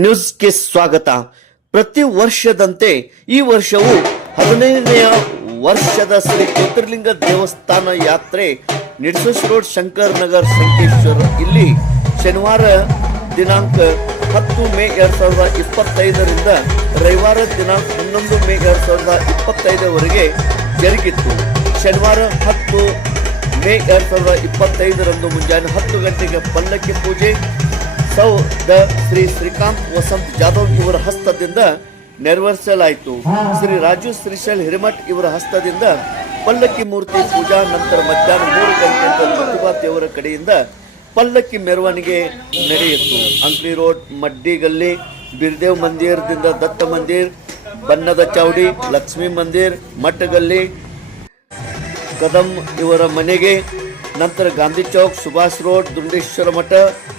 ನ್ಯೂಸ್ಗೆ ಸ್ವಾಗತ. ಪ್ರತಿ ವರ್ಷದಂತೆ ಈ ವರ್ಷವೂ 15ನೆಯ ವರ್ಷದ ಶ್ರೀ ಜ್ಯೋತಿರ್ಲಿಂಗ ದೇವಸ್ಥಾನ ಯಾತ್ರೆ ನಿಡ್ಸೋಶ್ ರೋಡ್ ಶಂಕರ್ ನಗರ್ ಸಂಕೇಶ್ವರ ಇಲ್ಲಿ ಶನಿವಾರ ದಿನಾಂಕ 10 ಮೇ 2025ರಿಂದ ರವಿವಾರ ದಿನಾಂಕ 11 ಮೇ 2025ವರೆಗೆ ಜರುಗಿತ್ತು. ಶನಿವಾರ 10 ಮೇ 2025ರಂದು ಮುಂಜಾನೆ 10 ಗಂಟೆಗೆ ಪಲ್ಲಕ್ಕಿ ಪೂಜೆ ಸೌದ ಶ್ರೀ ಶ್ರೀಕಾಂತ್ ವಸಂತ್ ಜಾಧವ್ ಇವರ ಹಸ್ತದಿಂದ ನೆರವೇರಿಸಲಾಯಿತು. ಶ್ರೀ ರಾಜು ಶ್ರೀಶೈಲ್ ಹಿರೇಮಠ್ ಇವರ ಹಸ್ತದಿಂದ ಪಲ್ಲಕ್ಕಿ ಮೂರ್ತಿ ಪೂಜಾ ನಂತರ ಮಧ್ಯಾಹ್ನ 3 ಗಂಟೆಯಿಂದ ಪ್ರತಿಭಾ ದೇವರ ಕಡೆಯಿಂದ ಪಲ್ಲಕ್ಕಿ ಮೆರವಣಿಗೆ ನಡೆಯಿತು. ಅಂಕ್ಲಿ ರೋಡ್, ಮಡ್ಡಿಗಲ್ಲಿ, ಬಿರ್ದೇವ್ ಮಂದಿರದಿಂದ ದತ್ತ ಮಂದಿರ್, ಬನ್ನದ ಚೌಡಿ, ಲಕ್ಷ್ಮೀ ಮಂದಿರ್, ಮಠಗಲ್ಲಿ, ಕದಂ ಇವರ ಮನೆಗೆ, ನಂತರ ಗಾಂಧಿ ಚೌಕ್, ಸುಭಾಷ್ ರೋಡ್, ದುಂಡೇಶ್ವರ ಮಠ,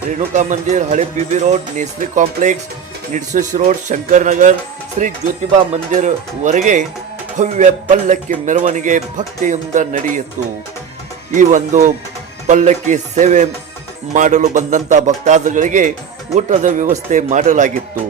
ರೇಣುಕಾ ಮಂದಿರ್, ಹಳೆ PB road, Nesri complex, Nidsosh road, Shankar Nagar, Shri Jyotiba Mandir ವರೆಗೆ ಭವ್ಯ ಪಲ್ಲಕ್ಕಿ ಮೆರವಣಿಗೆ ಭಕ್ತಿಯಿಂದ ನಡೆಯಿತು. ಈ ಒಂದು ಪಲ್ಲಕ್ಕಿ ಸೇವೆ ಮಾಡಲು ಬಂದಂತ ಭಕ್ತಾದಿಗಳಿಗೆ ಊಟದ ವ್ಯವಸ್ಥೆ ಮಾಡಲಾಗಿತ್ತು.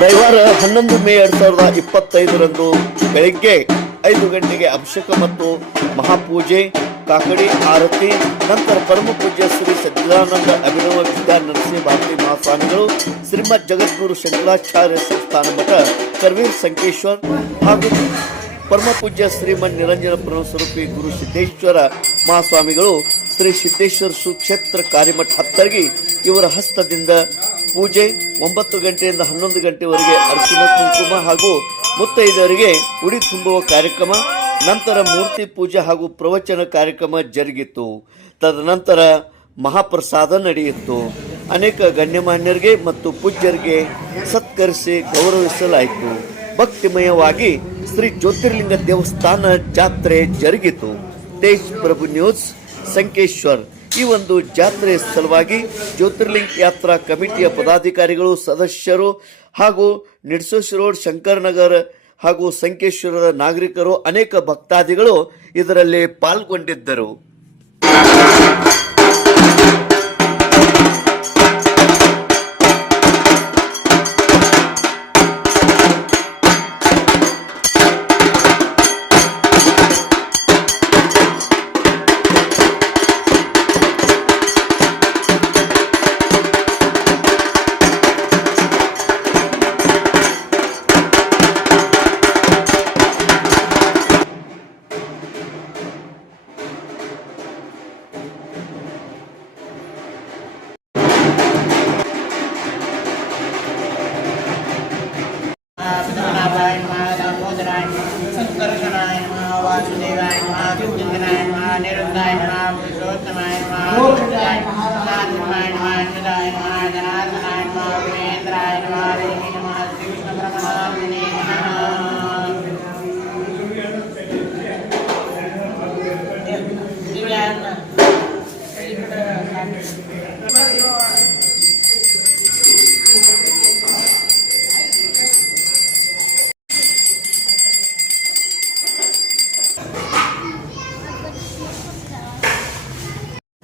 ರವಿವಾರ 11 ಮೇ 2025ರಂದು ಬೆಳಗ್ಗೆ 5 ಗಂಟೆಗೆ ಅಭಿಷೇಕ ಮತ್ತು ಮಹಾಪೂಜೆ, ಕಾಕಡಿ ಆರತಿ, ನಂತರ ಪರಮ ಪೂಜ್ಯ ಶ್ರೀ ಸಚ್ಚಿದಾನಂದ ಅಭಿನವ ವಿದ್ಯಾ ನರಸಿಂಹ ಭಾರತಿ ಮಹಾಸ್ವಾಮಿಗಳು, ಶ್ರೀಮದ್ ಜಗದ್ಗುರು ಶಂಕರಾಚಾರ್ಯ ಸಂಸ್ಥಾನ ಮಠ ಕರ್ವೀರ್ ಸಂಕೇಶ್ವರ್ ಹಾಗೂ ಪರಮ ಪೂಜ್ಯ ಶ್ರೀಮನ್ ನಿರಂಜನ ಸ್ವರೂಪಿ ಗುರು ಸಿದ್ದೇಶ್ವರ ಮಹಾಸ್ವಾಮಿಗಳು, ಶ್ರೀ ಸಿದ್ದೇಶ್ವರ ಸುಕ್ಷೇತ್ರ ಕಾರ್ಯಮಠ ಹತ್ತರ್ಗಿ ಇವರ ಹಸ್ತದಿಂದ ಪೂಜೆ 9 ಗಂಟೆಯಿಂದ 11 ಗಂಟೆವರೆಗೆ ಅರ್ಶಿನ ಕುಂಕುಮ ಹಾಗೂ ಮುತ್ತೈದರಿಗೆ ಉಡಿ ತುಂಬುವ ಕಾರ್ಯಕ್ರಮ, ನಂತರ ಮೂರ್ತಿ ಪೂಜೆ ಹಾಗೂ ಪ್ರವಚನ ಕಾರ್ಯಕ್ರಮ ಜರುಗಿತು. ತದನಂತರ ಮಹಾಪ್ರಸಾದ ನಡೆಯಿತು. ಅನೇಕ ಗಣ್ಯಮಾನ್ಯರಿಗೆ ಮತ್ತು ಪೂಜ್ಯರಿಗೆ ಸತ್ಕರಿಸಿ ಗೌರವಿಸಲಾಯಿತು. ಭಕ್ತಿಮಯವಾಗಿ ಶ್ರೀ ಜ್ಯೋತಿರ್ಲಿಂಗ ದೇವಸ್ಥಾನ ಜಾತ್ರೆ ಜರುಗಿತು. ತೇಜ್ ಪ್ರಭು ನ್ಯೂಸ್ ಸಂಕೇಶ್ವರ್. ಈ ಒಂದು ಜಾತ್ರೆ ಸಲುವಾಗಿ ಜ್ಯೋತಿರ್ಲಿಂಗ ಯಾತ್ರಾ ಕಮಿಟಿಯ ಪದಾಧಿಕಾರಿಗಳು, ಸದಸ್ಯರು ಹಾಗೂ ನಿಡ್ಸೋಶ್ ರೋಡ್, ಶಂಕರ್ ನಗರ್ ಹಾಗೂ ಸಂಕೇಶ್ವರದ ನಾಗರಿಕರು, ಅನೇಕ ಭಕ್ತಾದಿಗಳು ಇದರಲ್ಲಿ ಪಾಲ್ಗೊಂಡಿದ್ದರು.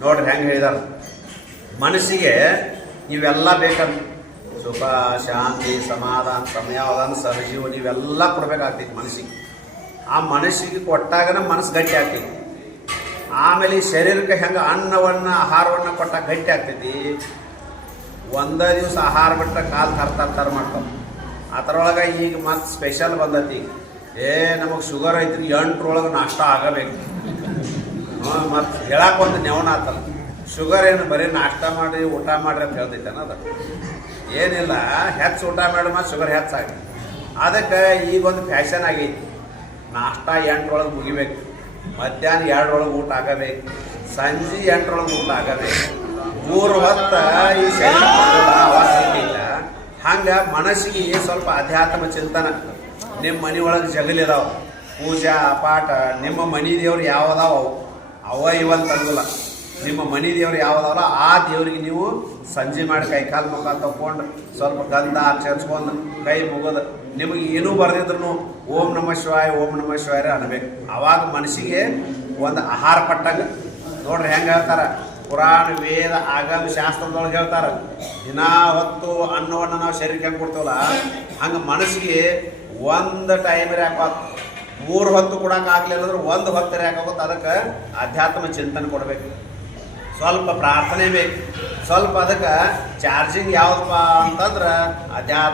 ನೋಡ್ರಿ ಹೆಂಗೆ ಹೇಳಿದಾರ, ಮನಸ್ಸಿಗೆ ಇವೆಲ್ಲ ಬೇಕಂತ ಸುಖ, ಶಾಂತಿ, ಸಮಾಧಾನ, ಸಮಯಾವಧಾನ, ಸಹಜೀವನ ಇವೆಲ್ಲ ಕೊಡ್ಬೇಕಾಗ್ತೈತಿ ಮನಸ್ಸಿಗೆ. ಆ ಮನಸ್ಸಿಗೆ ಕೊಟ್ಟಾಗನ ಮನಸ್ಸು ಗಟ್ಟಿ ಆಗ್ತೈತಿ. ಆಮೇಲೆ ಈ ಶರೀರಕ್ಕೆ ಹೆಂಗೆ ಅನ್ನವನ್ನು ಆಹಾರವನ್ನು ಕೊಟ್ಟಾಗ ಗಟ್ಟಿ ಆಗ್ತೈತಿ. ಒಂದೇ ದಿವಸ ಆಹಾರ ಬಿಟ್ಟರೆ ಕಾಲು ಥರ ಮಾಡ್ತಾವೆ. ಅದರೊಳಗೆ ಈಗ ಮತ್ತೆ ಸ್ಪೆಷಲ್ ಬಂದತಿ, ನಮಗೆ ಶುಗರ್ ಐತ್ರಿ 8ರೊಳಗೆ ನಾಷ್ಟ ಆಗಬೇಕು. ಮತ್ತು ಹೇಳಕ್ಕೆ ಒಂದು ನೆವನ ಆತಲ್ಲ, ಶುಗರ್ ಏನು ಬರೀ ನಾಷ್ಟ ಮಾಡಿ ಊಟ ಮಾಡ್ರಿ ಅಂತ ಹೇಳ್ತೈತೆ ಅದು ಏನಿಲ್ಲ. ಹೆಚ್ಚು ಊಟ ಮಾಡಿ ಮತ್ತು ಶುಗರ್ ಹೆಚ್ಚಾಗಿ ಅದಕ್ಕೆ ಈಗೊಂದು ಫ್ಯಾಷನ್ ಆಗೈತಿ. ನಾಷ್ಟ 8ರೊಳಗೆ ಮುಗಿಬೇಕು, ಮಧ್ಯಾಹ್ನ 2ರೊಳಗೆ ಊಟ ಆಗಬೇಕು, ಸಂಜೆ 8ರೊಳಗೆ ಊಟ ಆಗಬೇಕು. 3 ಹೊತ್ತು ಈ ಶರೀರ ಅವಾಸ ಇಲ್ಲ. ಹಂಗೆ ಮನಸ್ಸಿಗೆ ಸ್ವಲ್ಪ ಅಧ್ಯಾತ್ಮ ಚಿಂತನ. ನಿಮ್ಮ ಮನೆ ಒಳಗೆ ಜಗಲಿದಾವ, ಪೂಜಾ ಪಾಠ, ನಿಮ್ಮ ಮನೆ ದೇವ್ರು ಯಾವದಾವ ಅವ ಇವಂತಂದಿಲ್ಲ. ನಿಮ್ಮ ಮನೆ ದೇವ್ರು ಯಾವ್ದಾವಲ್ಲ ಆ ದೇವ್ರಿಗೆ ನೀವು ಸಂಜೆ ಮಾಡಿ ಕೈ ಕಾಲು ಮುಖ ತಗೊಂಡು ಸ್ವಲ್ಪ ಗಂಧ ಹಚ್ಕೊಂಡು ಕೈ ಮುಗೋದು, ನಿಮಗೆ ಏನೂ ಬರ್ದಿದ್ರು ಓಂ ನಮಃ ಶಿವಾಯ ಓಂ ನಮಃ ಶಿವಾಯ ಅನ್ಬೇಕು. ಅವಾಗ ಮನಸ್ಸಿಗೆ ಒಂದು ಆಹಾರ ಪಟ್ಟಂಗೆ. ನೋಡ್ರಿ ಹೆಂಗೆ ಹೇಳ್ತಾರೆ, ಪುರಾಣ ವೇದ ಆಗಮ ಶಾಸ್ತ್ರದೊಳಗೆ ಹೇಳ್ತಾರೆ, ದಿನಾ ಹೊತ್ತು ಅನ್ನವನ್ನು ನಾವು ಶರೀರಕ್ಕೆ ಹೆಂಗೆ ಕೊಡ್ತೀವಲ್ಲ ಹಂಗೆ ಮನಸ್ಸಿಗೆ ಒಂದು ಟೈಮ್ ಹಾಕೋದು. 3 ಹೊತ್ತು ಕೊಡೋಕೆ ಆಗಲಿಲ್ಲ ಅಂದ್ರೆ 1 ಹೊತ್ತು ಹಾಕೋದು. ಅದಕ್ಕೆ ಅಧ್ಯಾತ್ಮ ಚಿಂತನೆ ಕೊಡಬೇಕು, ಸ್ವಲ್ಪ ಪ್ರಾರ್ಥನೆ ಬೇಕು, ಸ್ವಲ್ಪ ಅದಕ್ಕೆ ಚಾರ್ಜಿಂಗ್ ಯಾವುದಪ್ಪ ಅಂತಂದ್ರೆ ಅಧ್ಯಾತ್ಮ